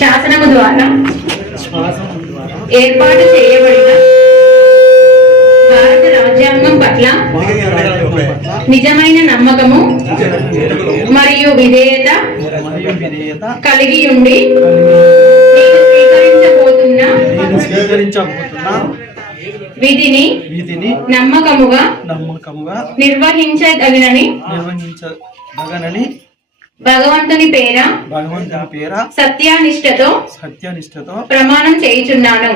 శాసనము ద్వారా ఏర్పాటు చేయబడిన భారత రాజ్యాంగం పట్ల నిజమైన నమ్మకము మరియు విధేయత కలిగి ఉండి స్వీకరించబోతున్న విధిని నమ్మకముగా నిర్వహించదగనని భగవంతుని పేర సత్యానిష్టతో ప్రమాణం చేయుచున్నాను.